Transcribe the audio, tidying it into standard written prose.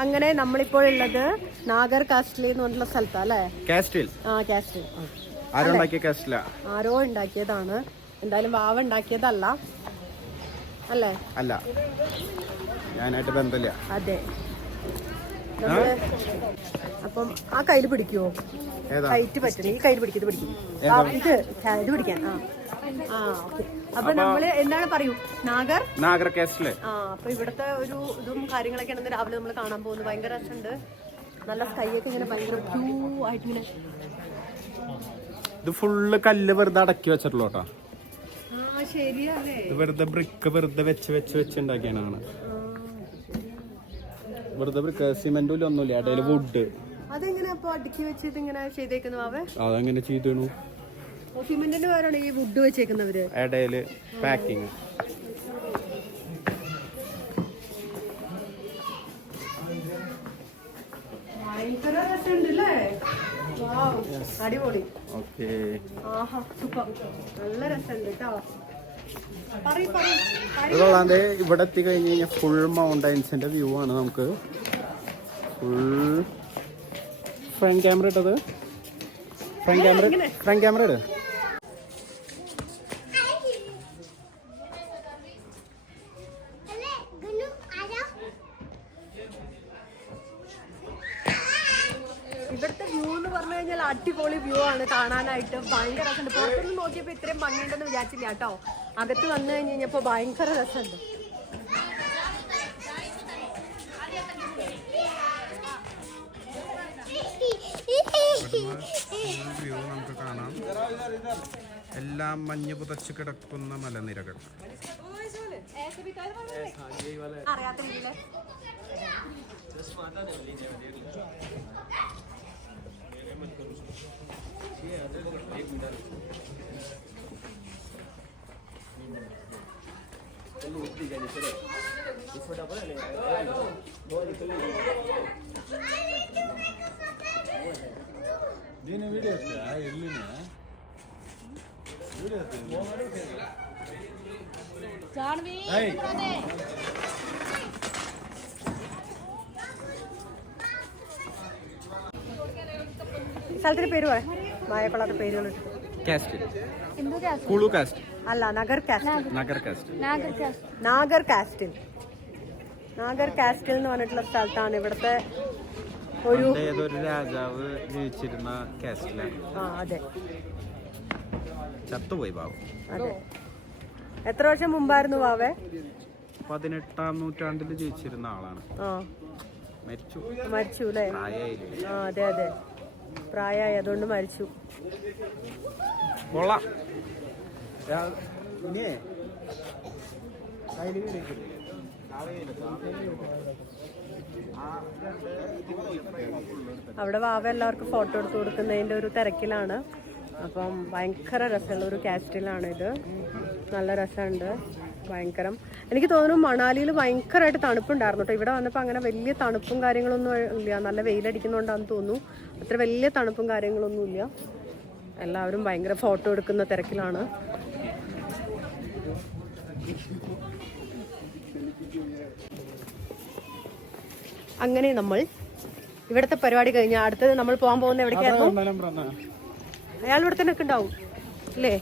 അങ്ങനെ നമ്മളിപ്പോഴുള്ളത് നാഗർ കാസ്റ്റിൽ എന്ന് പറഞ്ഞുള്ള സ്ഥലത്താ അല്ലേ? കാസ്റ്റിൽ. കാസ്റ്റിൽ ആരോ ഉണ്ടാക്കിയതാണ്. എന്തായാലും വാവ ഉണ്ടാക്കിയതല്ല അല്ലേ? അല്ല, ഞാനായിട്ട് ബന്ധമില്ല. അതെ. അപ്പം ആ കയ്യിൽ പിടിക്കുവോ? കൈറ്റ് പറ്റില്ല. ഈ കയ്യിൽ പിടിക്കും. ഇത് പിടിക്കാൻ. അപ്പൊ നമ്മള് എന്താണ് പറയൂ, നാഗർ കാസ്റ്റില്. അപ്പൊ ഇവിടത്തെ ഒരു ഇതും കാര്യങ്ങളൊക്കെയാണ് രാവിലെ നമ്മൾ കാണാൻ പോകുന്നത്. ഭയങ്കര രസമുണ്ട്. നല്ല സ്കൈ ഒക്കെ ഇങ്ങനെ ഭയങ്കര ബ്ലൂ ആയിട്ട് ഇങ്ങനെ. ഇത് ഫുള്ള് കല്ല് വെറുതെ അടക്കി വെച്ചിട്ടുള്ളൂട്ടാ. ശരിയല്ലേ? വെറുതെ ബ്രിക്ക് വെറുതെ വെച്ച് ഉണ്ടാക്കിയാണ്. വെറുതെ ബ്രിക്ക്, സിമെന്റും ഒന്നുമില്ല, ഇടയില് വുഡ്. അതെങ്ങനെ അപ്പൊ അടുക്കി വെച്ചിട്ട് ഇങ്ങനെ ചെയ്തേക്കുന്നവ? അതങ്ങനെ ചെയ്തു. സിമെന്റിന് പേരാണ് ഈ വുഡ് വെച്ചേക്കുന്നവര്. ഇടയില് പാക്കിങ്. ഭയങ്കര രസമുണ്ടല്ലേ? അടിപൊളി. നല്ല രസമുണ്ട് കേട്ടോ. അതുകൊള്ളാതെ ഇവിടെ എത്തി കഴിഞ്ഞ് കഴിഞ്ഞാൽ ഫുൾ മൗണ്ടൈൻസിന്റെ വ്യൂ ആണ്. നമുക്ക് ഫുൾ ഫ്രണ്ട് ക്യാമറ ഇട്ടത്. ഫ്രണ്ട് ക്യാമറ ഇട്. ഇവിടുത്തെ വ്യൂ എന്ന് പറഞ്ഞു കഴിഞ്ഞാൽ അടിപൊളി വ്യൂ ആണ് കാണാനായിട്ട്. ഭയങ്കര രസമുണ്ട്. പുറത്തുനിന്ന് നോക്കിയപ്പോൾ ഇത്രയും ഭംഗിയുണ്ടെന്ന് വിചാരിച്ചില്ല കേട്ടോ. അകത്ത് വന്നു കഴിഞ്ഞ് കഴിഞ്ഞപ്പോൾ ഭയങ്കര രസമുണ്ട്. വ്യൂ നമുക്ക് കാണാം. എല്ലാം മഞ്ഞ് പുതച്ച് കിടക്കുന്ന മലനിരകൾ. സ്ഥലത്തിന്റെ പേര് പറയാം. മായക്കൊള്ളാത്ത പേരുകൾ. അല്ല, നാഗർ കാസ്റ്റിൽ എന്ന് പറഞ്ഞിട്ടുള്ള സ്ഥലത്താണ്. ഇവിടുത്തെ ഒരു രാജാവ് ജീവിച്ചിരുന്ന കാസ്റ്റിലാണ്. അതെ, ചത്തുപോയി ബാബു. അതെ. എത്ര വർഷം മുമ്പായിരുന്നു ബാവേ? 18-ാം നൂറ്റാണ്ടിൽ ജീവിച്ചിരുന്ന ആളാണ്. മരിച്ചു അല്ലേ? അതെ, പ്രായമായി, അതുകൊണ്ട് മരിച്ചു. അവിടെ വാവ എല്ലാവർക്കും ഫോട്ടോ എടുത്ത് കൊടുക്കുന്നതിന്റെ ഒരു തിരക്കിലാണ്. അപ്പം ഭയങ്കര രസമുള്ള ഒരു കാസ്റ്റിലാണ് ഇത്. നല്ല രസമുണ്ട്, ഭയങ്കരം. എനിക്ക് തോന്നുന്നു മണാലിയിൽ ഭയങ്കരമായിട്ട് തണുപ്പുണ്ടായിരുന്നു കേട്ടോ. ഇവിടെ വന്നപ്പോൾ അങ്ങനെ വലിയ തണുപ്പും കാര്യങ്ങളൊന്നും ഇല്ല. നല്ല വെയിലടിക്കുന്നതുകൊണ്ടാണെന്ന് തോന്നുന്നു. അത്ര വലിയ തണുപ്പും കാര്യങ്ങളൊന്നും ഇല്ല. എല്ലാവരും ഭയങ്കര ഫോട്ടോ എടുക്കുന്ന തിരക്കിലാണ്. അങ്ങനെ നമ്മൾ ഇവിടുത്തെ പരിപാടി കഴിഞ്ഞാൽ അടുത്തത് നമ്മൾ പോകാൻ പോകുന്ന എവിടേക്കായിരുന്നു? അയാൾ ഇവിടെ തന്നെ ഒക്കെ ഉണ്ടാവും അല്ലേ?